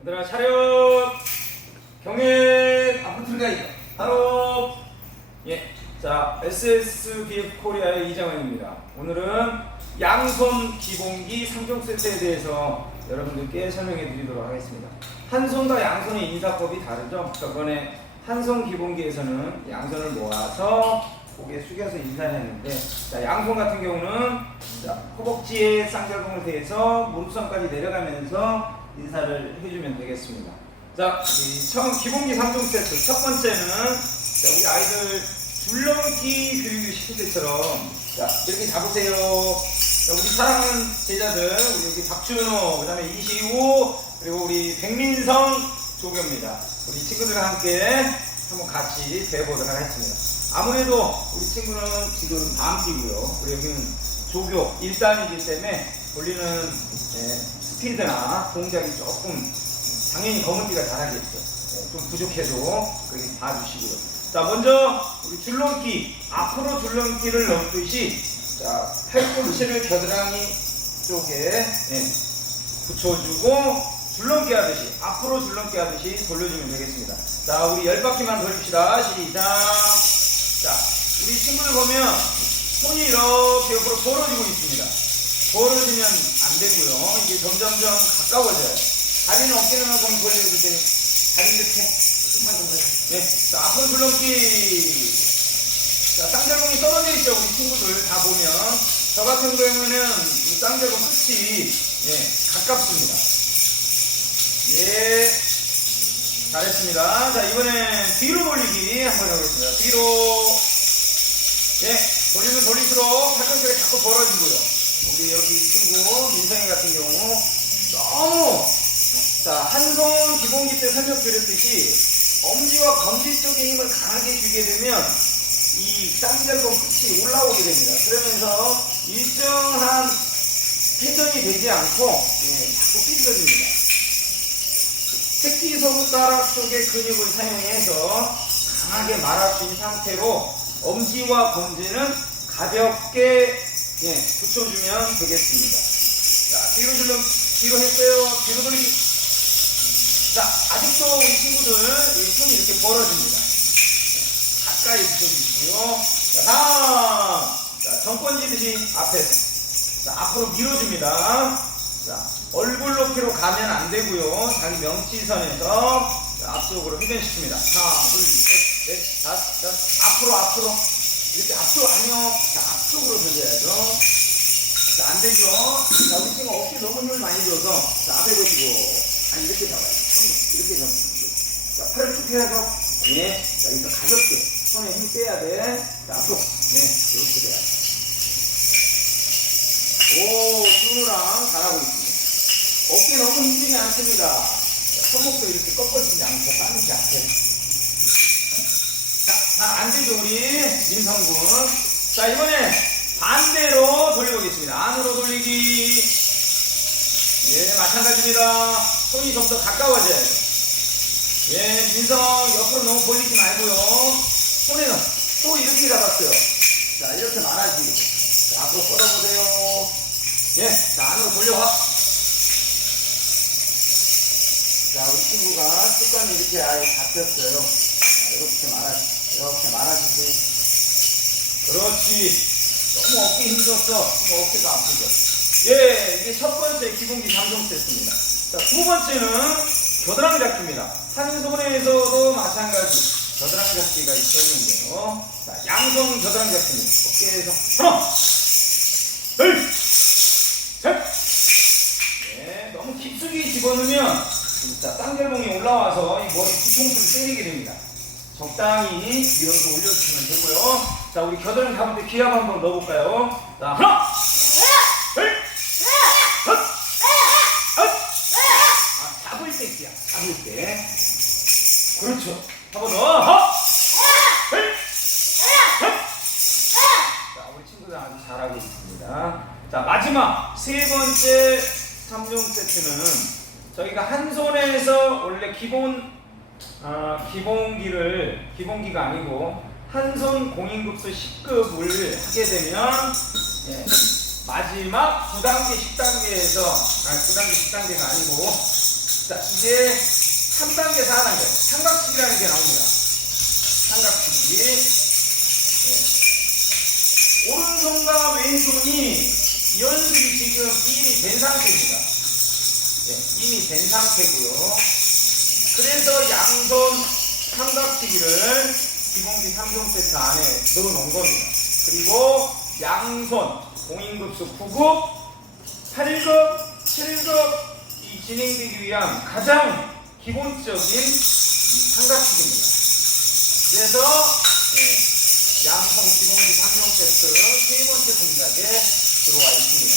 얘들아 차렷. 경례 앞으로 들어가 이거 바로. 예자 SSBF 코리아의 이장원입니다. 오늘은 양손 기본기 3종 세트에 대해서 여러분들께 설명해 드리도록 하겠습니다. 한 손과 양손의 인사법이 다르죠? 저번에 한 손 기본기에서는 양손을 모아서 고개 숙여서 인사를 했는데 자, 양손 같은 경우는 자, 허벅지에 쌍절봉을 대서 무릎선까지 내려가면서 인사를 해주면 되겠습니다. 자, 이 처음 기본기 3종 세트 첫 번째는 자, 우리 아이들 줄넘기 교육을 시킬 때처럼 자, 이렇게 잡으세요. 자, 우리 사랑하는 제자들 우리 여기 박준호, 그 다음에 이시우 그리고 우리 백민성 조교입니다. 우리 친구들과 함께 한번 같이 배워보도록 하겠습니다. 아무래도 우리 친구는 지금 밤띠고요. 우리 여기는 조교 1단이기 때문에 돌리는 예, 스피드나 동작이 조금 당연히 검은띠가 잘하겠죠. 예, 좀 부족해도 그렇게 봐주시고요. 자, 먼저 우리 줄넘기 앞으로 줄넘기를 넣듯이 자 팔꿈치를 겨드랑이 쪽에 예, 붙여주고 줄넘기 하듯이 앞으로 줄넘기 하듯이 돌려주면 되겠습니다. 자, 우리 열 바퀴만 돌립시다. 시작. 자, 우리 친구들 보면 손이 이렇게 옆으로 벌어지고 있습니다. 벌어지면 안 되고요. 이게 점점점 가까워져요. 다리는 어깨만큼 벌려주세요. 다리 이렇게 조금만 더 벌려. 네, 자, 앞으로 줄넘기. 자, 쌍절봉이 떨어져 있죠. 우리 친구들 다 보면. 저 같은 경우에는 이 쌍절봉 끝이 예, 가깝습니다. 예. 잘했습니다. 자, 이번엔 뒤로 돌리기 한번 해보겠습니다. 뒤로. 예. 돌리면 돌릴수록 팔꿈치가 자꾸 벌어지고요. 우리 여기 친구, 민성이 같은 경우, 너무, 자, 한손 기본기 때 설명드렸듯이, 엄지와 검지 쪽에 힘을 강하게 주게 되면, 이 쌍절곤 끝이 올라오게 됩니다. 그러면서 일정한 회전이 되지 않고, 예, 자꾸 삐뚤어집니다. 새끼손가락 쪽의 근육을 사용해서 강하게 말아준 상태로 엄지와 검지는 가볍게 예, 붙여주면 되겠습니다. 자, 뒤로 줄름, 뒤로 했어요. 뒤로 돌리기. 자, 아직도 우리 친구들 이 손이 이렇게 벌어집니다. 예, 가까이 붙여주시고요. 자, 다음. 자, 정권 지듯이 앞에서. 자, 앞으로 밀어줍니다. 자, 얼굴 높이로 가면 안 되고요. 자기 명치선에서 자, 앞쪽으로 회전시킵니다. 하나, 둘, 셋, 넷, 다섯, 여섯. 앞으로, 앞으로. 이렇게 앞쪽 아니요. 자, 앞쪽으로 돌려야죠. 자, 안 되죠. 자, 우리 친구 어깨 너무 힘을 많이 줘서 자, 앞에 보시고. 아니, 이렇게 잡아요. 이렇게 잡습니다. 자, 팔을 쭉 펴서 예. 자, 여기서 가볍게 손에 힘 빼야 돼. 자, 앞으로. 네, 이렇게 돼야 돼. 오, 준우랑 잘하고 있습니다. 어깨 너무 힘들지 않습니다. 자, 손목도 이렇게 꺾어지지 않고 빠지지 않게. 자, 자, 안 되죠, 우리 민성군. 자, 이번에 반대로 돌려보겠습니다. 안으로 돌리기. 예, 마찬가지입니다. 손이 좀 더 가까워져야 돼요. 예, 민성 옆으로 너무 벌리지 말고요. 손에는 또 이렇게 잡았어요. 자, 이렇게 말아주고. 자, 앞으로 뻗어보세요. 예, 자, 안으로 돌려봐. 자, 우리 친구가 습관이 이렇게 아예 잡혔어요. 자, 이렇게 말아, 이렇게 말아주세요. 그렇지. 너무 어깨 힘줬어. 그럼 어깨가 아프죠. 예, 이게 첫 번째 기본기 3종 세트입니다. 자, 두 번째는 겨드랑이 잡기입니다. 한 손에서도 마찬가지. 겨드랑이 잡기가 있었는데요. 자, 양손 겨드랑이 잡기입니다. 어깨에서 하나, 둘, 셋. 네, 너무 깊숙이 집어넣으면 진짜 쌍절봉이 올라와서 이 머리 뒤통수를 때리게 됩니다. 적당히 밀어서 올려주시면 되고요. 자, 우리 겨드랑이 가운데 기압 한번 넣어볼까요? 자, 하나, 둘, 셋, 넷. 아, 잡을 때 기압, 잡을 때. 그렇죠. 한 번 더. 하나, 둘, 셋. 자, 우리 친구들 아주 잘하고 있습니다. 자, 마지막 세 번째 3종 세트는 저희가 한 손에서 원래 기본 아, 기본기를 기본기가 아니고 한손 공인급수 10급을 하게 되면 예, 마지막 9단계 10단계에서 아 9단계 10단계가 아니고 자, 이제 3단계, 4단계. 삼각치기라는 게 나옵니다. 삼각치기. 예. 오른손과 왼손이 연습이 지금 이미 된 상태입니다. 예, 이미 된 상태고요. 그래서 양손 삼각치기를 기본기 3종 세트 안에 넣어놓은 겁니다. 그리고 양손 공인급수 9급, 8급, 7급 이 진행되기 위한 가장 기본적인 이 삼각치기입니다. 그래서 예, 양손 기본기 3종 세트 세 번째 동작에 들어와 있습니다.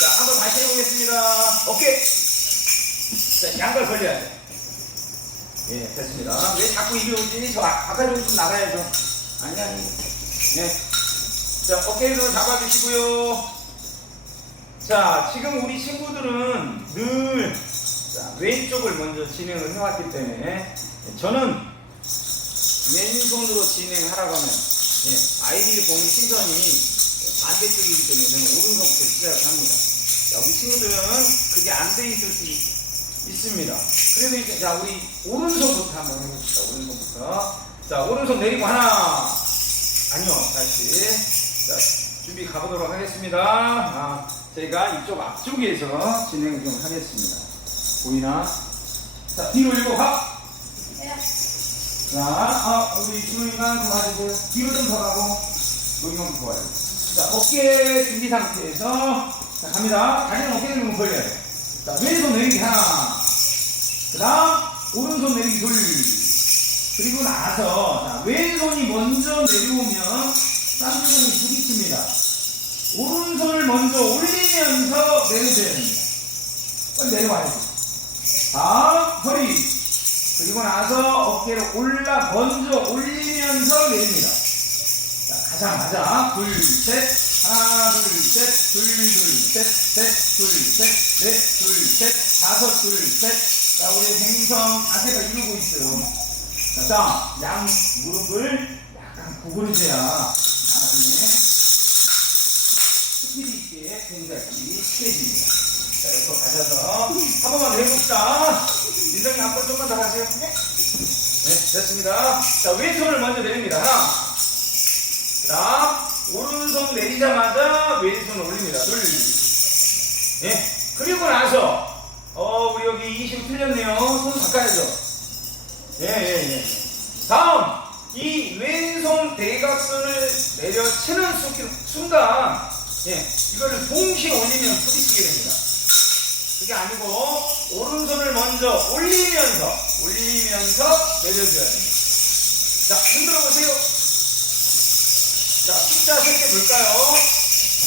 자, 한번 다시 해보겠습니다. 오케이. 자, 양발 벌려야 돼. 예, 됐습니다. 왜 자꾸 이리 오지? 저 아- 바깥으로 좀 나가야죠. 아니, 아니. 예. 자, 어깨도 잡아주시고요. 자, 지금 우리 친구들은 늘 자, 왼쪽을 먼저 진행을 해왔기 때문에 저는 왼손으로 진행하라고 하면 예, 아이들이 보는 시선이 반대쪽이기 때문에 저는 오른손부터 시작을 합니다. 자, 우리 친구들은 그게 안 돼 있을 수 있, 있습니다. 그래도 이제 자 우리 오른손부터 한번 해봅시다. 오른손부터. 자 오른손 내리고 하나. 아니요 다시. 자 준비 가보도록 하겠습니다. 아, 저희가 이쪽 앞쪽에서 진행 좀 하겠습니다. 보이나? 자 뒤로 일고 가. 자, 아, 우리 주인만 도와주세요. 뒤로 좀 더 가고, 여기만 좋아요. 자, 어깨 준비 상태에서, 자, 갑니다. 다리는 어깨를 좀 벌려야 돼. 자, 왼손 내리기 하나. 그 다음, 오른손 내리기 둘. 그리고 나서, 자, 왼손이 먼저 내려오면, 쌍둥이 부딪힙니다. 오른손을 먼저 올리면서 내려줘야 됩니다. 빨리 내려와야지. 다음, 허리. 그리고 나서 어깨를 올라 먼저 올리면서 내립니다. 자, 가자마자 둘, 셋, 하나, 둘, 셋, 둘, 둘, 셋, 셋, 둘, 셋, 넷, 둘, 셋, 다섯, 둘, 셋. 자, 우리 생성 자세가 이루고 있어요. 자, 자, 양 무릎을 약간 구부리셔야 나중에 스피드 있게 동작이 쉬워집니다. 자, 이거 가셔서 한 번만 더 해봅시다. 민성이 앞으로 좀만 더 가세요. 네. 네, 됐습니다. 자, 왼손을 먼저 내립니다. 하나. 그 다음, 오른손 내리자마자 왼손을 올립니다. 둘. 예. 그리고 나서, 어, 우리 여기 20 틀렸네요. 손 바꿔야죠. 예, 예, 예. 다음, 이 왼손 대각선을 내려치는 수- 순간, 예, 이거를 동시에 올리면 부딪히게 됩니다. 그게 아니고, 오른손을 먼저 올리면서, 올리면서 내려줘야 됩니다. 자, 흔들어 보세요. 자, 숫자 세 개 볼까요?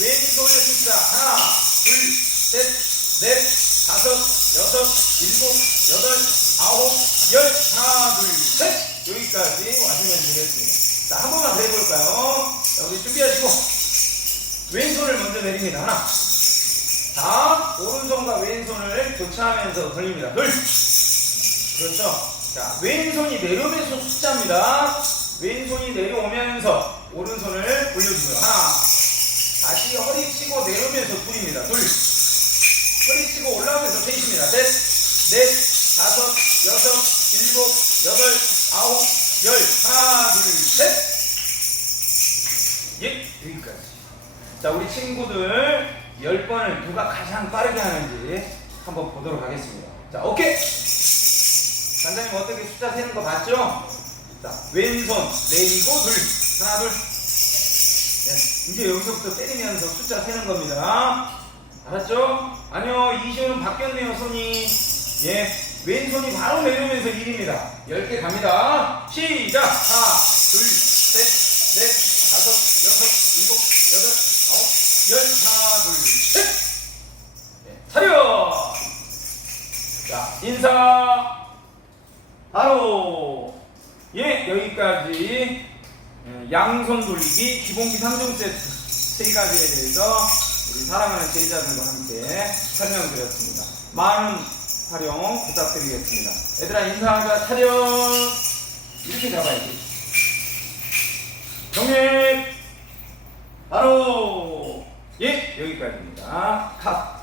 왼손의 숫자, 하나, 둘, 셋, 넷, 다섯, 여섯, 일곱, 여덟, 아홉, 열, 하나, 둘, 셋. 여기까지 와주면 되겠습니다. 자, 한 번만 더 해볼까요? 자, 우리 준비하시고, 왼손을 먼저 내립니다. 하나. 다음, 오른손과 왼손을 교차하면서 돌립니다. 둘. 그렇죠. 자, 왼손이 내려오면서 숫자입니다. 왼손이 내려오면서 오른손을 올려주고요. 하나. 다시 허리 치고 내려오면서 둘입니다. 둘. 허리 치고 올라오면서 셋입니다. 셋, 넷, 다섯, 여섯, 일곱, 여덟, 아홉, 열. 하나, 둘, 셋. 예, 여기까지. 자, 우리 친구들 열 번을 누가 가장 빠르게 하는지 한번 보도록 하겠습니다. 자, 오케이. 단장님 어떻게 숫자 세는 거 봤죠? 자, 왼손 내리고 둘. 하나, 둘. 네, 이제 여기서부터 때리면서 숫자 세는 겁니다. 알았죠? 아니요, 이시호는 바뀌었네요, 손이. 예, 왼손이 바로 내려오면서 1입니다. 10개 갑니다. 시작! 하나, 둘, 셋, 넷, 다섯, 여섯, 일곱, 여덟, 아홉, 열, 하나, 둘, 셋! 예, 차렷! 자, 인사! 바로! 예, 여기까지 예, 양손 돌리기 기본기 3종 세트 세 가지에 대해서 우리 사랑하는 제자들과 함께 설명드렸습니다. 많은 활용 부탁드리겠습니다. 얘들아 인사하자 차렷 이렇게 잡아야지. 정립 바로 예 여기까지입니다. 컷.